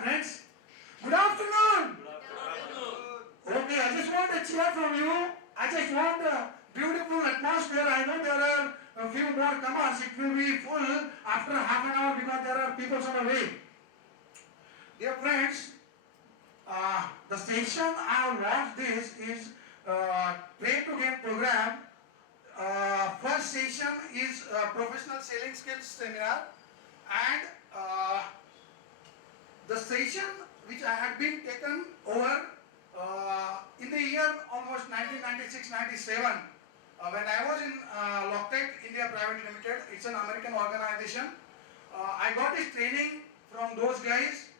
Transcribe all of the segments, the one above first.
my friends? Good afternoon. Good afternoon. Okay, I just want a cheer from you. I just want a beautiful atmosphere. I know there are a few more comers. It will be full after half an hour because there are people on the way. Dear friends, the station I have watched this is Train to Gain program. First session is professional selling skills seminar, and the session which I had been taken over in the year almost 1996-97 when I was in Loctite India Private Limited. It's an American organization. I got this training from those guys.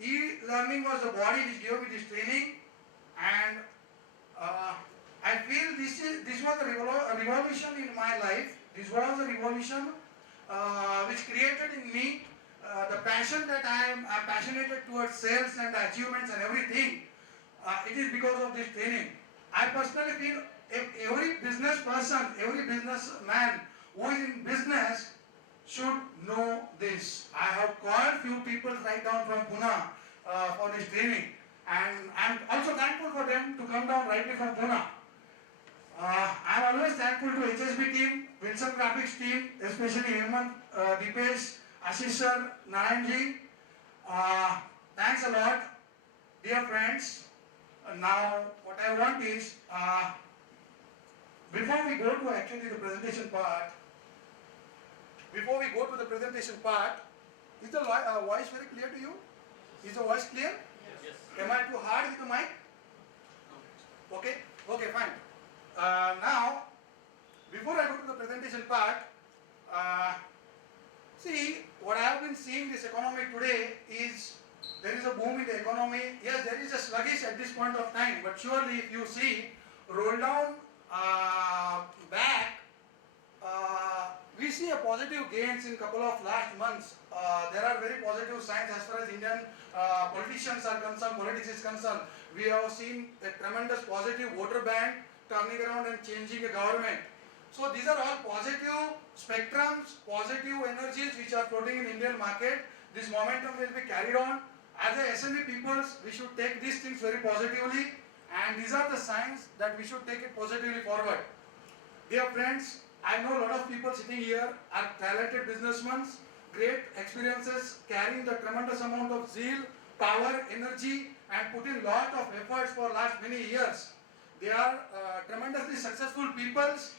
E-learning was the body which gave me this training, and I feel this was a revolution in my life. This was a revolution which created in me the passion that I am passionate towards sales and achievements and everything. It is because of this training. I personally feel every business person, every businessman who is in business should know this. I have called few people right down from Pune for this training, and I am also thankful for them to come down rightly from Pune. I am always thankful to HSB team, Wilson Graphics team, especially Hemant, Dipesh, Ashish sir, Narayanji. Thanks a lot, dear friends. Now what I want is, before we go to actually the presentation part, is the voice very clear to you? Is the voice clear? Yes. Am I too hard with the mic? Okay, okay, fine. Now, before I go to the presentation part, see, what I have been seeing this economy today is there is a boom in the economy. Yes, there is a sluggish at this point of time, but surely if you see, roll down back, we see a positive gains in couple of last months. There are very positive signs as far as Indian politicians are concerned, politics is concerned. We have seen a tremendous positive voter bank turning around and changing the government. So these are all positive spectrums, positive energies which are floating in Indian market. This momentum will be carried on. As a SME peoples, we should take these things very positively, and these are the signs that we should take it positively forward. Dear friends, I know a lot of people sitting here are talented businessmen, great experiences, carrying the tremendous amount of zeal, power, energy, and put in lot of efforts for last many years. They are tremendously successful peoples,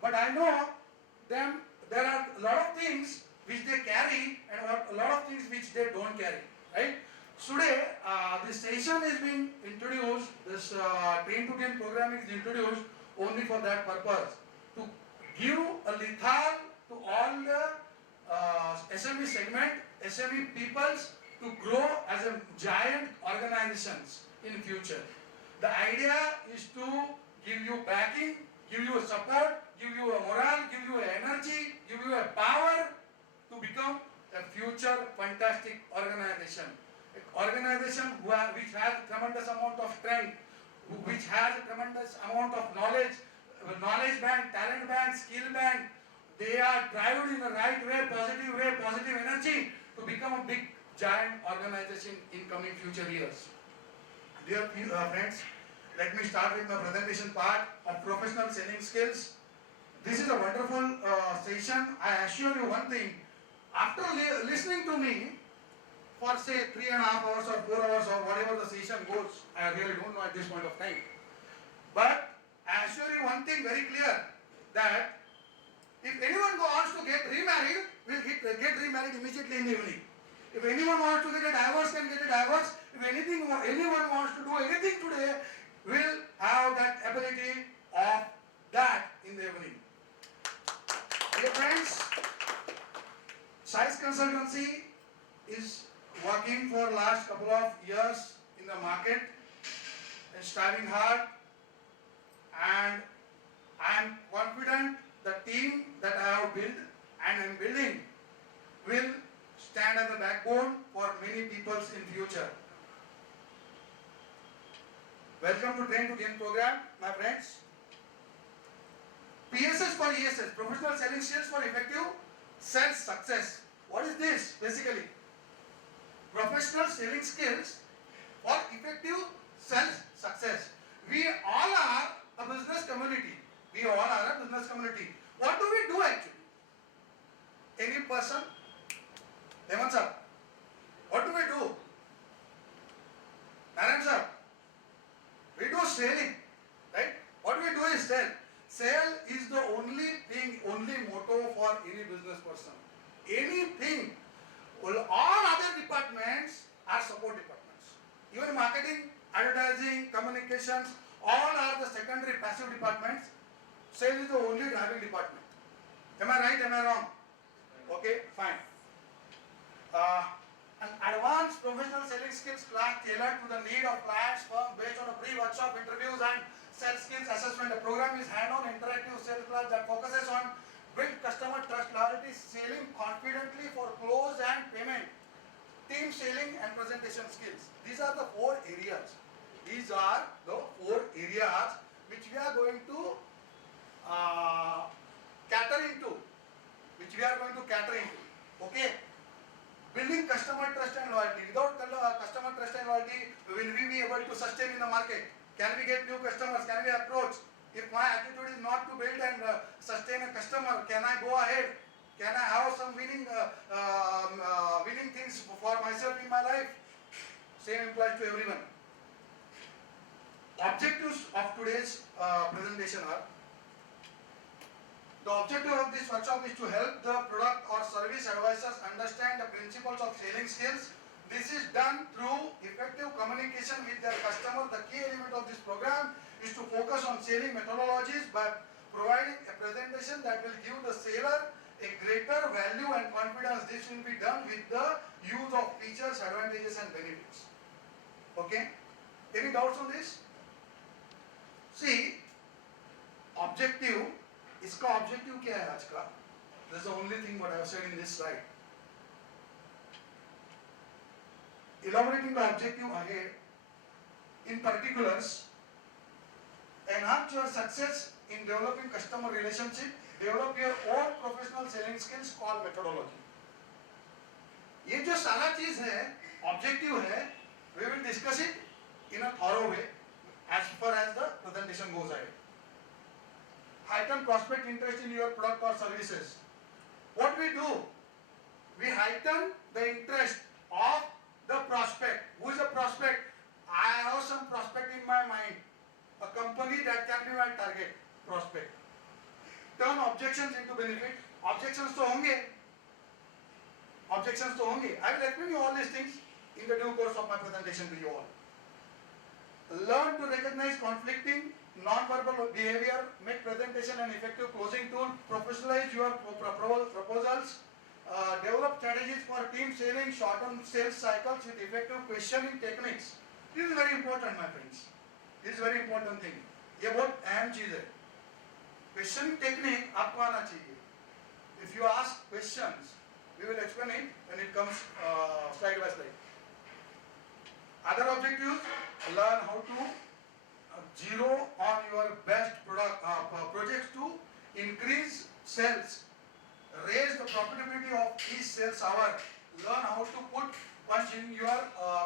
but I know them. There are a lot of things which they carry and a lot of things which they don't carry. Right? Today, this session is being introduced. This Train to Gain program is introduced only for that purpose, to give a lethal to all the SME segment, SME peoples to grow as a giant organizations in future. The idea is to give you backing, give you a support, give you a morale, give you a energy, give you a power to become a future fantastic organization. An organization which has a tremendous amount of strength, which has a tremendous amount of knowledge bank, talent bank, skill bank. They are driven in the right way, positive energy to become a big giant organization in coming future years. Dear friends, let me start with my presentation part of professional selling skills. This is a wonderful session. I assure you one thing, after listening to me for say 3.5 hours or 4 hours or whatever the session goes, I really don't know at this point of time. But I assure you one thing very clear, that if anyone wants to get remarried, will get remarried immediately in the evening. If anyone wants to get a divorce, can get a divorce. If anyone wants to do anything today, will have that ability of that in the evening. Dear friends, Size Consultancy is working for last couple of years in the market and striving hard, and I am confident the team that I have built and am building will stand as a backbone for many peoples in future. Welcome to Train to Gain program, my friends. PSS for ESS, Professional Selling Skills for Effective Sales Success. What is this basically? professional selling skills for effective sales success. We all are a business community. We all are a business community. What do we do actually? Any person? Hemant sir, what do we do? Narayan sir, we do selling, right? What we do is sell. Sell is the only thing, only motto for any business person. Anything. Well, all other departments are support departments. Even marketing, advertising, communications, all are the secondary passive departments. Sales is the only driving department. Am I right? Am I wrong? Okay, fine. An advanced professional selling skills class tailored to the need of clients firm based on a pre-workshop interviews and sales skills assessment. The program is hand-on interactive sales class that focuses on build customer trust, loyalty, selling confidently for close and payment, team selling and presentation skills. These are the four areas. These are the four areas which we are going to cater into. Okay. Building customer trust and loyalty. Without customer trust and loyalty, will we be able to sustain in the market? Can we get new customers? Can we approach? If my attitude is not to build and sustain a customer, can I go ahead? Can I have some winning things for myself in my life? Same applies to everyone. Objectives of today's presentation are: the objective of this workshop is to help the product or service advisors understand the principles of selling skills. This is done through effective communication with their customer. The key element of this program is to focus on selling methodologies by providing a presentation that will give the seller a greater value and confidence. This will be done with the use of features, advantages and benefits. Okay? Any doubts on this? See, objective. इसका objective क्या है आज का? That's the only thing what I have said in this slide. Elaborating the objective ahead, in particulars, enhance your success in developing customer relationship, develop your own professional selling skills called methodology. ये जो सारा चीज है, objective है, we will discuss it in a thorough way as far as the presentation goes ahead. Heighten prospect interest in your product or services. What we do? We heighten the interest of the prospect. Who is a prospect? I have some prospect in my mind. A company that can be my target prospect. Turn objections into benefit. Objections to honge. I will explain you all these things in the due course of my presentation to you all. Learn to recognize conflicting non-verbal behavior, make presentation an effective closing tool, professionalize your proposals, develop strategies for team selling, shorten sales cycles with effective questioning techniques. This is very important, my friends. This is very important thing. ये बहुत अहम चीज है. Questioning technique आपको आना चाहिए. If you ask questions, we will explain it when it comes slide by slide. Other objectives: learn how to zero on your best projects to increase sales, raise the profitability of each sales hour, learn how to put punch in your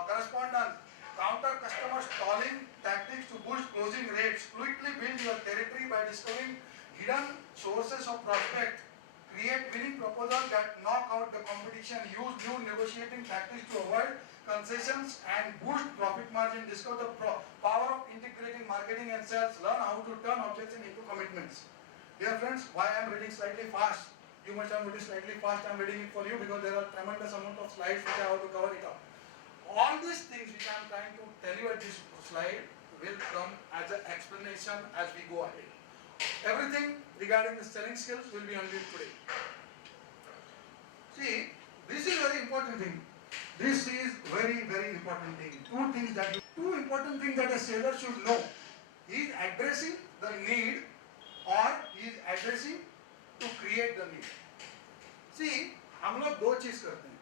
correspondence, counter customer stalling tactics to boost closing rates, quickly build your territory by discovering hidden sources of prospect, create winning proposals that knock out the competition, use new negotiating tactics to avoid concessions and boost profit margin, discover the power of integrating marketing and sales, learn how to turn objections into commitments. Dear friends, why I am reading slightly fast? You must have noticed slightly fast. I am reading it for you because there are tremendous amount of slides which I have to cover it up. All these things which I am trying to tell you at this slide will come as an explanation as we go ahead. Everything regarding the selling skills will be unveiled today. See, this is very important thing. This is very, very important thing. Two important things that a seller should know. He is addressing the need or he is addressing to create the need. See, हम लोग दो चीज करते हैं.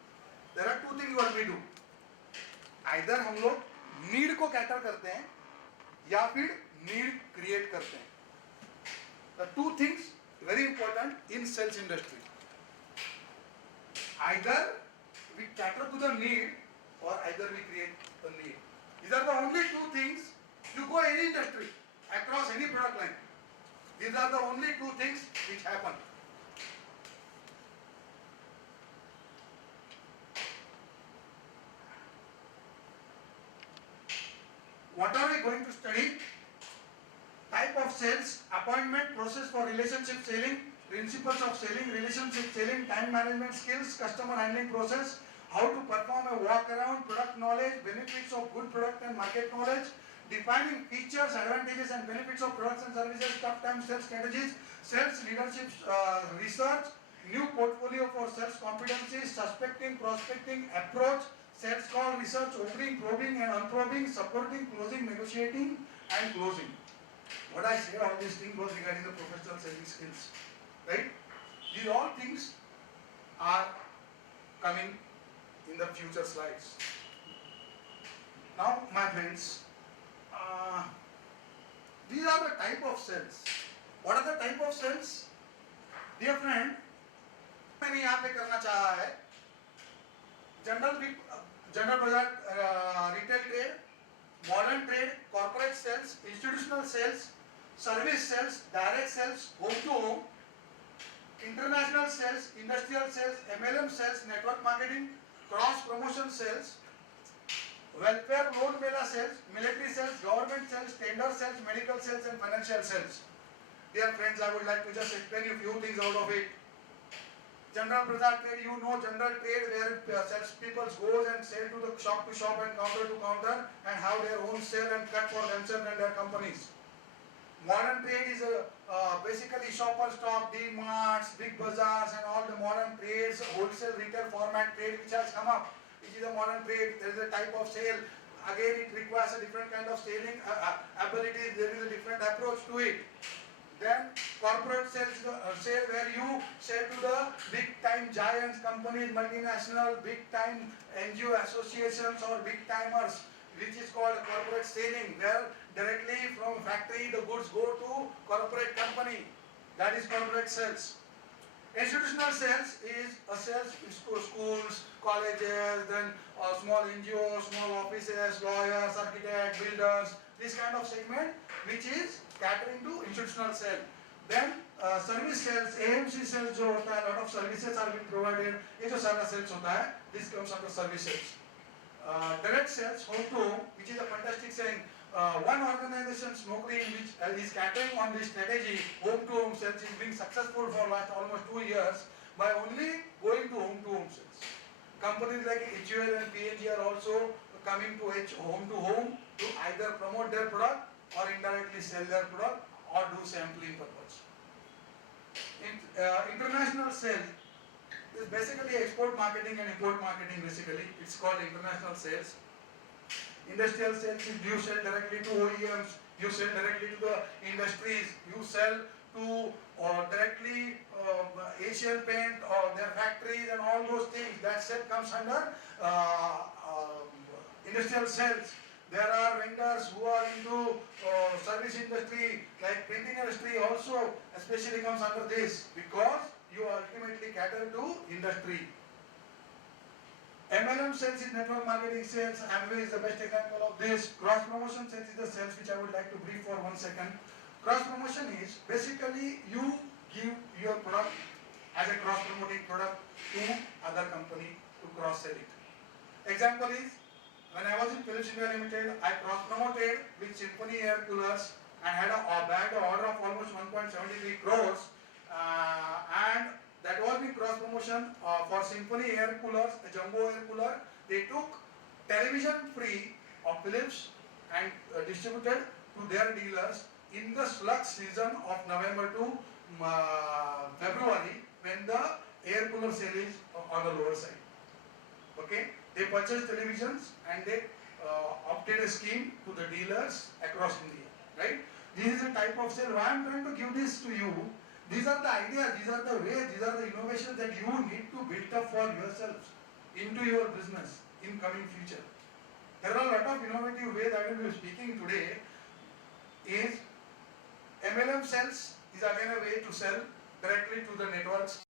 There are two things what we do. Either हम लोग need को cater करते हैं या फिर need create करते हैं. The two things very important in sales industry. Either we cater to the need These are the only two things. You go any industry, across any product line. These are the only two things which happen. What are we going to study? Type of sales, appointment, process for relationship selling, principles of selling, relationship selling, time management skills, customer handling process, how to perform a walk around, product knowledge, benefits of good product and market knowledge, defining features, advantages and benefits of products and services, tough time sales strategies, sales leadership research, new portfolio for sales competencies, suspecting, prospecting, approach, sales call research, opening, probing and unprobing, supporting, closing, negotiating and closing. What I said, all these things was regarding the professional selling skills, right? These all things are coming in the future slides. Now, my friends, these are the type of sales. What are the type of sales? Dear friend, मैंने यहाँ पे करना चाहा है general बाजार, retail trade, modern trade, corporate sales, institutional sales, service sales, direct sales, home to home, international sales, industrial sales, MLM sales, network marketing, cross promotion sales, welfare loan mela sales, military sales, government sales, tender sales, medical sales and financial sales. Dear friends, I would like to just explain you few things out of it. General bazaar trade, you know general trade where sales people goes and sell to the shop and counter to counter and have their own sale and cut for themselves and their companies. Modern trade is basically shopper stock, D-marts, big bazaars and all the modern trades, wholesale retail format trade which has come up. Which is a modern trade. There is a type of sale. Again, it requires a different kind of selling ability. There is a different approach to it. Then corporate sales, sale where you sell to the big time giants, companies, multinational, big time NGO associations or big timers, which is called corporate selling, where directly from factory the goods go to corporate company. That is corporate sales. Institutional sales is a sales to schools, colleges, then small NGOs, small offices, lawyers, architects, builders, this kind of segment which is catering to institutional sale. Then service sales, AMC sales जो होता है, lot of services are being provided, ये जो सारा sales होता है, this comes under services. Direct sales, home to home, which is a fantastic saying. One organization's Naukri which is catering on this strategy, home to home sales, is being successful for last almost 2 years by only going to home sales. Companies like HUL and P&G are also coming to home to either promote their product or indirectly sell their product or do sampling purpose. International sales is basically export marketing and import marketing basically. It's called international sales. Industrial sales is you sell directly to OEMs, you sell directly to the industries, you sell to directly Asian Paint or their factories and all those things. That sale comes under industrial sales. There are vendors who are into service industry like printing industry also especially comes under this because you ultimately cater to industry. MLM sales is network marketing sales. Amway is the best example of this. Cross promotion sales is the sales which I would like to brief for 1 second. Cross promotion is basically you give your product as a cross promoting product to other company to cross sell it. Example is when I was in Philips India Limited, I cross promoted with Symphony air coolers and had bagged an order of almost 1.73 crores and that was the cross promotion for Symphony air coolers, a jumbo air cooler. They took television free of Philips and distributed to their dealers in the slug season of November to February when the air cooler sale is on the lower side. Okay, they purchased televisions and they opted a scheme to the dealers across India. Right? This is a type of sale. Why I am trying to give this to you? These are the ideas, these are the ways, these are the innovations that you need to build up for yourselves into your business in coming future. There are a lot of innovative ways I will be speaking today. Is MLM sales is again a way to sell directly to the networks.